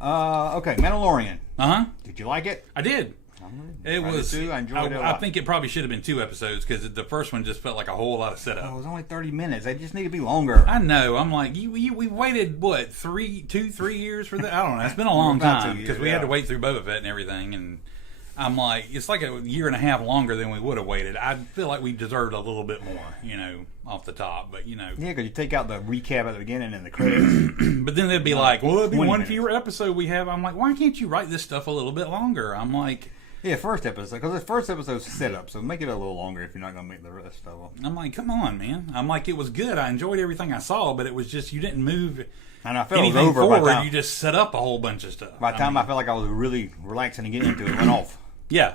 Okay, Mandalorian. Uh-huh. Did you like it? I did. It was. I enjoyed it a lot. I think it probably should have been 2 episodes because the first one just felt like a whole lot of setup. Oh, it was only 30 minutes. They just need to be longer. I know. I'm like, we waited, what, 3 years for that? I don't know. It's been a long time because we had to wait through Boba Fett and everything. And I'm like, it's like a year and a half longer than we would have waited. I feel like we deserved a little bit more, off the top. But, Yeah, because you take out the recap at the beginning and the credits. But then they'd be like, well, it'd be one minutes. fewer episode we have. I'm like, why can't you write this stuff a little bit longer? I'm like... Yeah, first episode, because the first episode's set up, so make it a little longer if you're not going to make the rest of them. I'm like, come on, man. I'm like, it was good. I enjoyed everything I saw, but it was just, you didn't move and I felt anything it was over forward. by the time, you just set up a whole bunch of stuff. By the time I felt like I was really relaxing and getting into it, it went off. Yeah.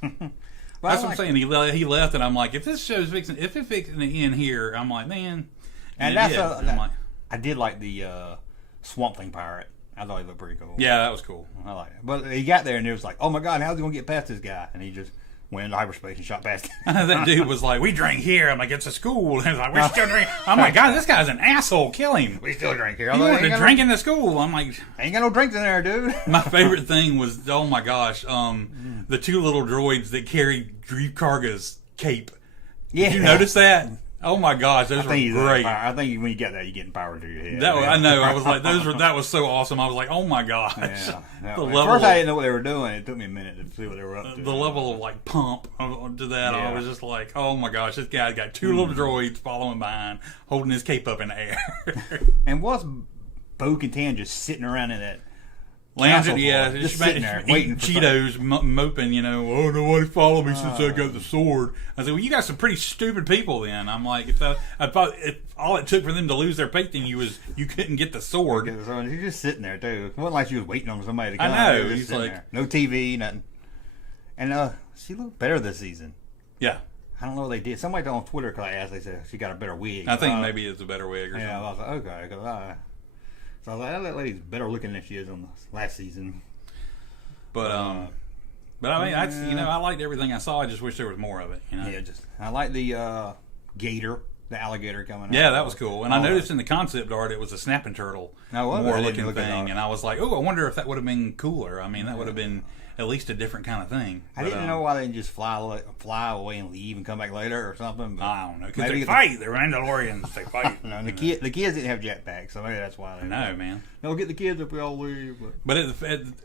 That's what I'm saying. He left, and I'm like, if this show's fixing to end here, I'm like, man. And that's I did like the Swamp Thing pirate. I thought he looked pretty cool. Yeah, that was cool. I like it. But he got there and it was like, oh my God, how's he going to get past this guy? And he just went into hyperspace and shot past him. That dude was like, we drink here. I'm like, it's a school. And he's like, we still drink. I'm like, God, this guy's an asshole. Kill him. We still drink here. He wanted to drink in the school. I'm like, ain't got no drinks in there, dude. My favorite thing was, oh my gosh, the 2 little droids that carried Grief Karga's cape. Yeah. Did you notice that? Oh my gosh, those were great. I think when you get that, you're getting power to your head. I know. I was like, that was so awesome. I was like, oh my gosh. Yeah. At first, I didn't know what they were doing. It took me a minute to see what they were up to. The level of like pump to that, I was just like, oh my gosh, this guy's got 2 little droids following behind, holding his cape up in the air. And what's Bo-Katan just sitting around in that? Landed, just sitting there waiting for Cheetos, moping, oh, nobody followed me since I got the sword. I said, well, you got some pretty stupid people then. I'm like, I thought if all it took for them to lose their faith in you was you couldn't get the sword. He's just sitting there, too. It wasn't like she was waiting on somebody to come. I know. He's like, there. No TV, nothing. And she looked better this season. Yeah. I don't know what they did. Somebody on Twitter, because I asked, they said she got a better wig. I think maybe it's a better wig or something. Yeah, I was like, okay. So I was like, that lady's better looking than she is on the last season. But I mean, that's I liked everything I saw. I just wish there was more of it. Yeah, I like the gator, the alligator coming out. Yeah, that was cool. And I noticed in the concept art it was a snapping turtle, more looking thing. And I was like, oh, I wonder if that would have been cooler. I mean, that would have been at least a different kind of thing. I didn't know why they didn't just fly away and leave and come back later or something. But I don't know. Because they fight. They're Mandalorians. They fight. No, the kids didn't have jetpacks, so maybe that's why. No, man. They'll get the kids if we all leave. But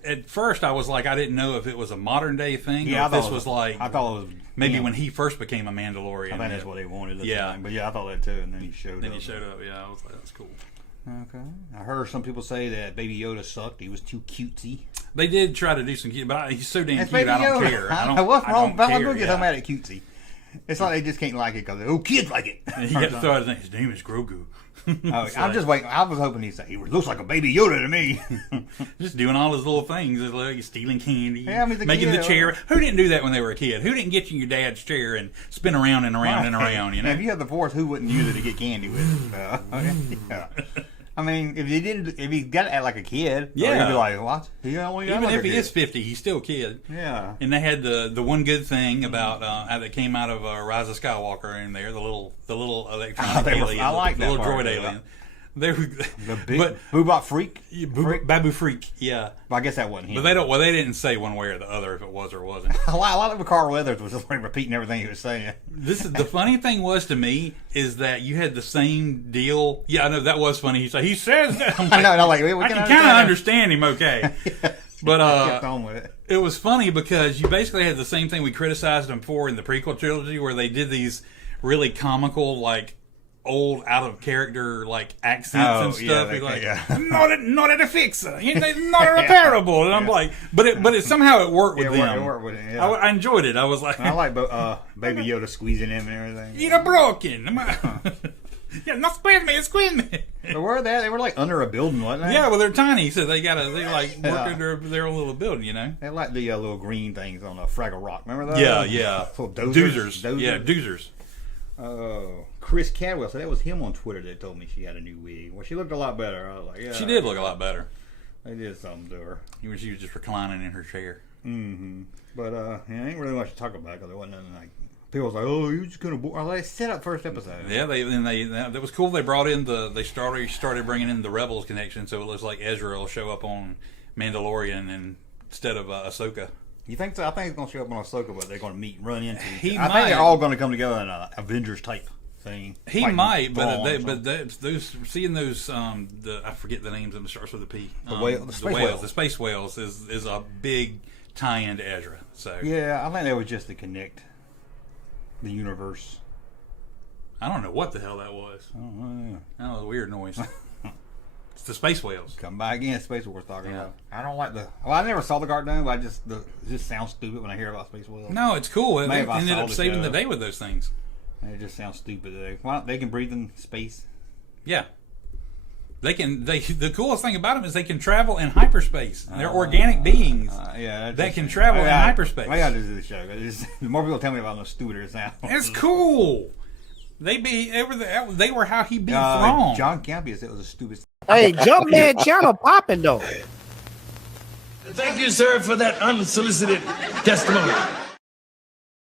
at first, I was like, I didn't know if it was a modern day thing. Yeah, or if this was like. I thought it was maybe when he first became a Mandalorian. I think that's what they wanted. Yeah, but yeah, I thought that too. And then he showed up. Yeah, I was like, that's cool. Okay. I heard some people say that Baby Yoda sucked. He was too cutesy. They did try to do some cute, but he's so damn that's cute. Baby I don't Yoda. care. What's wrong? I'm care, going to get so mad at cutesy. It's like they just can't like it because kids like it. And he got to throw out his name. His name is Grogu. I'm just waiting. I was hoping he'd say he looks like a Baby Yoda to me. Just doing all his little things, like stealing candy, making the chair. Who didn't do that when they were a kid? Who didn't get you your dad's chair and spin around and around and around? Now, if you had the Force, who wouldn't use it to get candy with? Yeah. I mean, if he got it like a kid, you'd be like, what? Even if he is 50, he's still a kid. Yeah. And they had the one good thing about how that came out of Rise of Skywalker in there, the little electronic alien, I like the that little part, droid alien. They were the big Boobot freak, Babu freak, yeah. But I guess that wasn't him. But they didn't say one way or the other if it was or wasn't. A lot of Carl Weathers was just like repeating everything he was saying. The funny thing was to me is that you had the same deal. Yeah, I know that was funny. He says that. I can kind of understand him, okay. But kept on with it. It was funny because you basically had the same thing we criticized him for in the prequel trilogy, where they did these really comical, like, old out of character like accents and stuff. Not a fixer, not a repairable. And I'm like, but it somehow it worked with them. It worked with it. Yeah. I enjoyed it. I was like, I like Baby Yoda squeezing him and everything. You're broken. Yeah, not squeeze me, squeeze me. But where they? They were like under a building, wasn't they? Yeah, well they're tiny, so they like work under their own little building, They like the little green things on a Fraggle Rock. Remember those? Yeah. Little doozers. Yeah, doozers. Oh, Chris Cadwell. So that was him on Twitter that told me she had a new wig. Well, she looked a lot better. I was like, yeah. She did look a lot better. They did something to her. She was just reclining in her chair. Mm-hmm. But ain't really much to talk about because there wasn't nothing like. People was like, oh, you just kind of bored. They set up first episode. Yeah, that was cool. They brought in they started bringing in the Rebels connection, so it looks like Ezra will show up on Mandalorian instead of Ahsoka. You think so? I think he's going to show up on Ahsoka, but they're going to meet and run into. I might. think they're all going to come together in an Avengers type thing. He might, but those seeing those I forget the names of them. Starts with a P. The space whales is a big tie-in to Ezra. So yeah, I think that was just to connect the universe. I don't know what the hell that was. Oh, that was a weird noise. It's the space whales. Come by again, Space Wars talking about. I don't like the. Well, I never saw the cartoon, but it just sounds stupid when I hear about Space Whales. No, it's cool. They ended up saving the day with those things. It just sounds stupid. They can breathe in space. Yeah, they can. The coolest thing about them is they can travel in hyperspace. They're organic beings. That can travel in hyperspace. I got to do the show. The more people tell me about them, the stupider it sounds. It's cool. They were how he beat Thrawn. John Campbell said it was a stupid. Hey, Junkman channel popping though. Thank you, sir, for that unsolicited testimony.